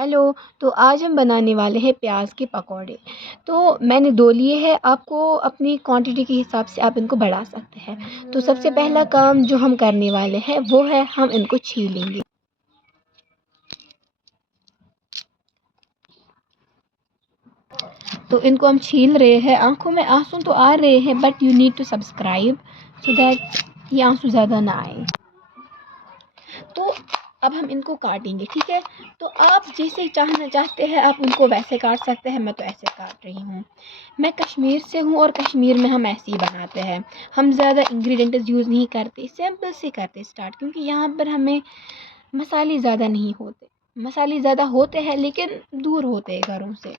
Hello. तो आज हम बनाने वाले हैं प्याज के पकौड़े। तो मैंने 2 लिए हैं, आपको अपनी क्वांटिटी के हिसाब से आप इनको बढ़ा सकते हैं। तो सबसे पहला काम जो हम करने वाले हैं वो है हम इनको छीलेंगे। तो इनको हम छील रहे हैं। आंखों में आंसू तो आ रहे हैं but you need to subscribe so that ये आंसू ज़्यादा ना आए। तो अब हम इनको काटेंगे, ठीक है। तो आप जैसे चाहना चाहते हैं आप उनको वैसे काट सकते हैं, मैं तो ऐसे काट रही हूँ। मैं कश्मीर से हूँ और कश्मीर में हम ऐसे ही बनाते हैं। हम ज़्यादा इंग्रेडिएंट्स यूज़ नहीं करते, सिंपल से करते स्टार्ट, क्योंकि यहाँ पर हमें मसाले ज़्यादा नहीं होते। मसाले ज़्यादा होते हैं लेकिन दूर होते हैं घरों से।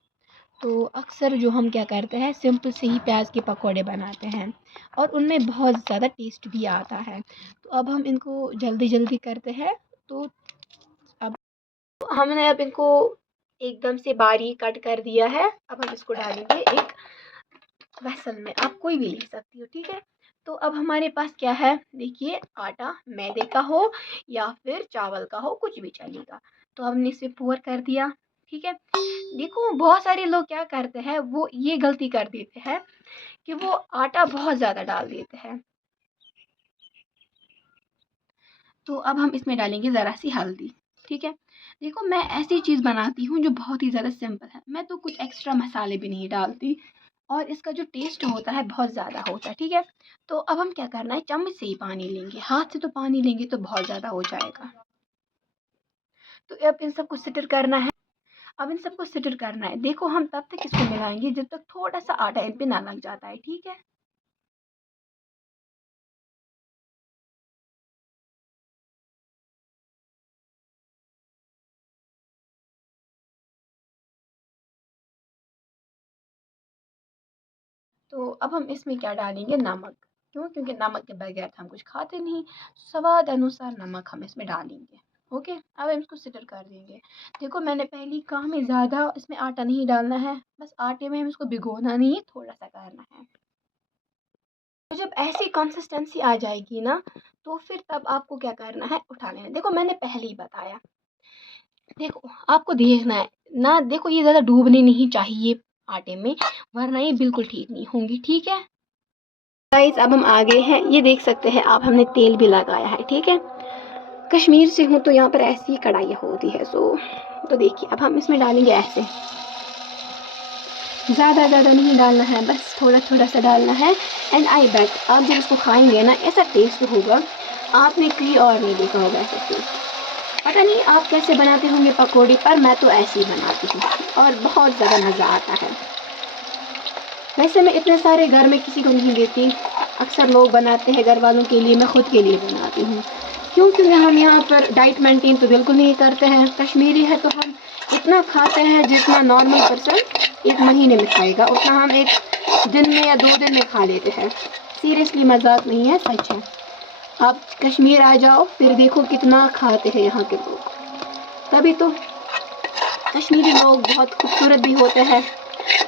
तो अक्सर जो हम क्या करते हैं सिंपल से ही प्याज के पकौड़े बनाते हैं और उनमें बहुत ज़्यादा टेस्ट भी आता है। तो अब हम इनको जल्दी जल्दी करते हैं। तो अब हमने अब इनको एकदम से बारीक कट कर दिया है। अब हम इसको डालेंगे एक वेसल में, आप कोई भी ले सकती हो, ठीक है। तो अब हमारे पास क्या है, देखिए, आटा मैदे का हो या फिर चावल का हो, कुछ भी चलेगा। तो हमने इसे पोर कर दिया, ठीक है। देखो बहुत सारे लोग क्या करते हैं, वो ये गलती कर देते हैं कि वो आटा बहुत ज़्यादा डाल देते हैं। तो अब हम इसमें डालेंगे ज़रा सी हल्दी, ठीक है। देखो मैं ऐसी चीज़ बनाती हूँ जो बहुत ही ज़्यादा सिंपल है, मैं तो कुछ एक्स्ट्रा मसाले भी नहीं डालती और इसका जो टेस्ट होता है बहुत ज़्यादा होता है, ठीक है। तो अब हम क्या करना है, चम्मच से ही पानी लेंगे, हाथ से तो पानी लेंगे तो बहुत ज़्यादा हो जाएगा। तो अब इन सबको सिटर करना है। अब इन सबको सिटर करना है। देखो हम तब तक इसको मिलाएंगे जब तक थोड़ा सा आटा इन पे ना लग जाता है, ठीक है। तो अब हम इसमें क्या डालेंगे, नमक। क्यों? क्योंकि नमक के बगैर तो हम कुछ खाते नहीं। स्वाद अनुसार नमक हम इसमें डालेंगे। ओके, अब हम इसको सिटर कर देंगे। देखो मैंने पहले ही कहा, हमें ज़्यादा इसमें आटा नहीं डालना है, बस आटे में हम इसको भिगोना नहीं है, थोड़ा सा करना है। तो जब ऐसी कंसिस्टेंसी आ जाएगी ना, तो फिर तब आपको क्या करना है, उठा लेना। देखो मैंने पहले ही बताया, देखो आपको देखना है ना, देखो ये ज़्यादा डूबने नहीं चाहिए आटे में, वरना ये बिल्कुल ठीक नहीं होंगी, ठीक है। गाइस अब हम आ गए हैं, ये देख सकते हैं आप, हमने तेल भी लगाया है, ठीक है। कश्मीर से हूँ तो यहाँ पर ऐसी कढ़ाइयाँ होती है। तो देखिए अब हम इसमें डालेंगे ऐसे, ज़्यादा ज़्यादा नहीं डालना है, बस थोड़ा थोड़ा सा डालना है। एंड आई बेट आप जब इसको खाएंगे ना, ऐसा टेस्ट होगा आपने कहीं और नहीं देखा होगा ऐसा टेस्ट। पता नहीं आप कैसे बनाते होंगे पकौड़े, पर मैं तो ऐसे ही बनाती हूँ और बहुत ज़्यादा मज़ा आता है। वैसे मैं इतने सारे घर में किसी को नहीं देती, अक्सर लोग बनाते हैं घर वालों के लिए, मैं ख़ुद के लिए बनाती हूँ। क्योंकि हम यहाँ पर डाइट मेंटेन तो बिल्कुल नहीं करते हैं। कश्मीरी है तो हम इतना खाते हैं जितना नॉर्मल पर्सन एक महीने में खाएगा, उतना हम एक दिन में या 2 दिन में खा लेते हैं। सीरियसली मजाक नहीं है, सच है। आप कश्मीर आ जाओ फिर देखो कितना खाते हैं यहाँ के लोग। तभी तो कश्मीरी लोग बहुत खूबसूरत भी होते हैं,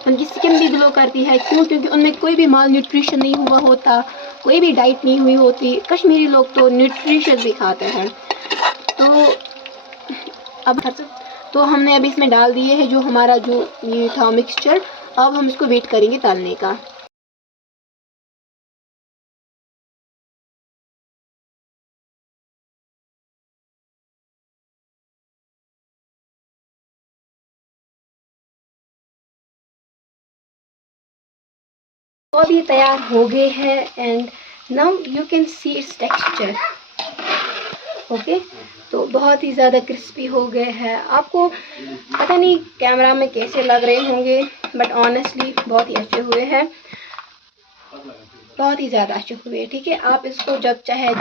उनकी स्किन भी ग्लो करती है। क्यों? क्योंकि उनमें कोई भी माल न्यूट्रिशन नहीं हुआ होता, कोई भी डाइट नहीं हुई होती। कश्मीरी लोग तो न्यूट्रिशियस भी खाते हैं। तो अब तो हमने अभी इसमें डाल दिए है जो हमारा जो ये था मिक्सचर। अब हम इसको वेट करेंगे तलने का। तो अभी तैयार हो गए हैं and now you can see it's texture. Okay, तो बहुत ही ज़्यादा क्रिस्पी हो गए हैं। आपको पता नहीं कैमरा में कैसे लग रहे होंगे, बट ऑनेस्टली बहुत ही अच्छे हुए हैं, बहुत ही ज़्यादा अच्छे हुए, ठीक है। आप इसको जब चाहे